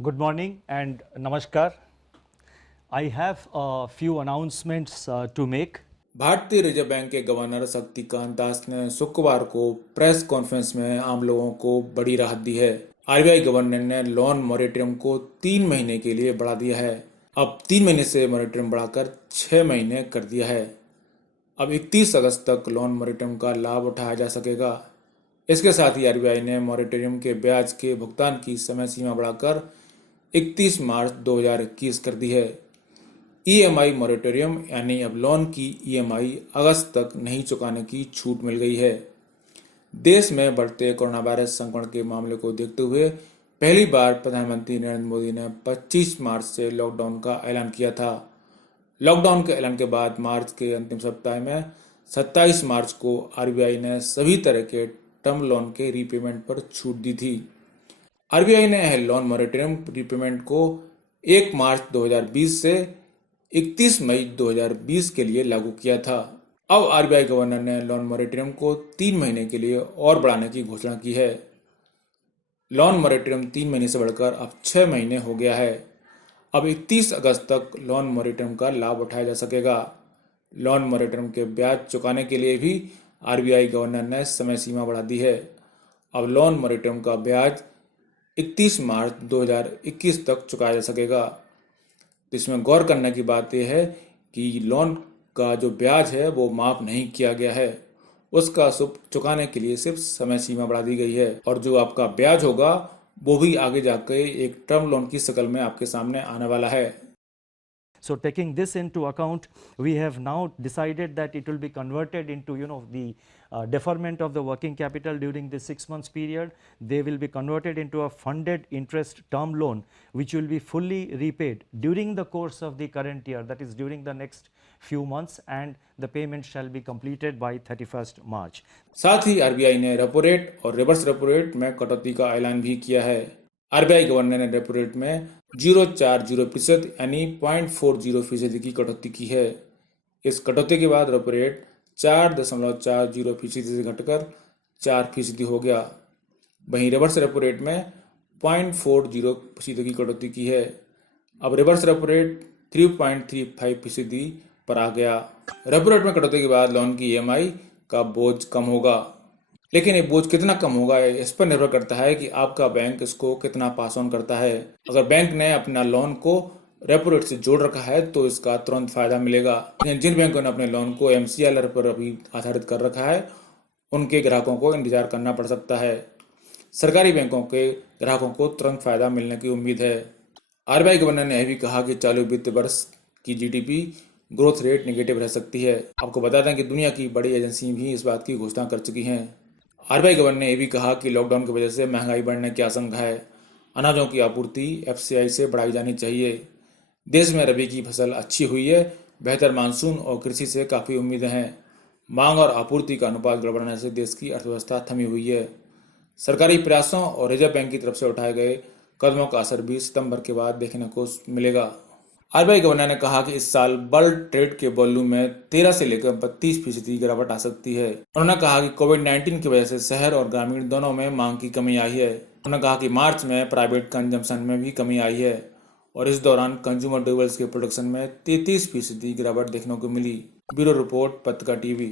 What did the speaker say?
Good morning and namaskar. I have a few announcements to make. भारतीय reserve bank के governor Shaktikanta Das ने शुक्रवार को प्रेस कॉन्फ्रेंस में आम लोगों को बड़ी राहत दी है। आरबीआई गवर्नर ने लोन मॉरेटोरियम को 3 महीने के लिए बढ़ा दिया है। अब 3 महीने से मॉरेटोरियम बढ़ाकर 6 महीने कर दिया है। अब 31 अगस्त तक लोन मॉरेटोरियम का लाभ उठाया जा सकेगा। इसके साथ ही आरबीआई ने मॉरेटोरियम के ब्याज के भुगतान की समय सीमा बढ़ाकर 31 मार्च 2021 कर दी है। ईएमआई मॉरेटोरियम यानी अब लोन की ईएमआई अगस्त तक नहीं चुकाने की छूट मिल गई है। देश में बढ़ते कोरोना वायरस संक्रमण के मामले को देखते हुए पहली बार प्रधानमंत्री नरेंद्र मोदी ने 25 मार्च से लॉकडाउन का ऐलान किया था। लॉकडाउन के ऐलान के बाद मार्च के अंतिम सप्ताह में 27 मार्च को आरबीआई ने सभी तरह के टर्म लोन के रीपेमेंट पर छूट दी थी। आरबीआई ने लोन मॉरेटोरियम रीपेमेंट को 1 मार्च 2020 से 31 मई 2020 के लिए लागू किया था। अब आरबीआई गवर्नर ने लोन मॉरेटोरियम को 3 महीने के लिए और बढ़ाने की घोषणा की है। लोन मॉरेटोरियम 3 महीने से बढ़कर अब 6 महीने हो गया है। अब 31 अगस्त तक लोन मॉरेटोरियम का लाभ उठाया जा सकेगा। लोन मॉरेटोरियम के ब्याज चुकाने के लिए भी आरबीआई गवर्नर ने समय सीमा बढ़ा दी है। अब लोन मॉरेटोरियम का ब्याज 31 मार्च 2021 तक चुकाया जा सकेगा। इसमें गौर करने की बात यह है कि लोन का जो ब्याज है वो माफ नहीं किया गया है। उसका चुकाने के लिए सिर्फ समय सीमा बढ़ा दी गई है और जो आपका ब्याज होगा वो भी आगे जाकर एक टर्म लोन की शक्ल में आपके सामने आने वाला है। So taking this into account, we have now decided that it will be converted into the deferment of the working capital during this 6 months period. They will be converted into a funded interest term loan which will be fully repaid during the course of the current year, that is during the next few months, and the payment shall be completed by 31st March. साथ ही RBI ने repo rate और reverse repo rate में कटौती का ऐलान भी किया है। आरबीआई गवर्नर ने रेपो रेट में 0.40% यानी 0.40% की कटौती की है। इस कटौती के बाद रेपो रेट 4.40% से घटकर 4% हो गया। वहीं रिवर्स रेपो रेट में 0.40% की कटौती की है। अब रिवर्स रेपो रेट 3.35% पर आ गया। रेपो रेट में कटौती के बाद लोन की ईएमआई का बोझ कम होगा, लेकिन ये बोझ कितना कम होगा इस पर निर्भर करता है कि आपका बैंक इसको कितना पास ऑन करता है। अगर बैंक ने अपना लोन को रेपो रेट से जोड़ रखा है तो इसका तुरंत फायदा मिलेगा। जिन बैंकों ने अपने लोन को एमसीएलआर पर अभी आधारित कर रखा है उनके ग्राहकों को इंतजार करना पड़ सकता है। सरकारी बैंकों के ग्राहकों को तुरंत फायदा मिलने की उम्मीद है। आरबीआई गवर्नर ने यह भी कहा कि चालू वित्त वर्ष की जीडीपी ग्रोथ रेट नेगेटिव रह सकती है। आपको बता दें कि दुनिया की बड़ी एजेंसी भी इस बात की घोषणा कर चुकी हैं। आरबीआई गवर्नर ने यह भी कहा कि लॉकडाउन की वजह से महंगाई बढ़ने की आशंका है। अनाजों की आपूर्ति एफसीआई से बढ़ाई जानी चाहिए। देश में रबी की फसल अच्छी हुई है। बेहतर मानसून और कृषि से काफ़ी उम्मीदें हैं। मांग और आपूर्ति का अनुपात गड़बड़ाने से देश की अर्थव्यवस्था थमी हुई है। सरकारी प्रयासों और रिजर्व बैंक की तरफ से उठाए गए कदमों का असर भी सितंबर के बाद देखने को मिलेगा। आरबीआई गवर्नर ने कहा कि इस साल वर्ल्ड ट्रेड के वॉल्यूम में 13 से लेकर 32% की गिरावट आ सकती है। उन्होंने कहा कि कोविड-19 की वजह से शहर और ग्रामीण दोनों में मांग की कमी आई है। उन्होंने कहा कि मार्च में प्राइवेट कंजम्पशन में भी कमी आई है और इस दौरान कंज्यूमर ड्यूरेबल्स के प्रोडक्शन में 33% गिरावट देखने को मिली। ब्यूरो रिपोर्ट, पत्रिका टीवी।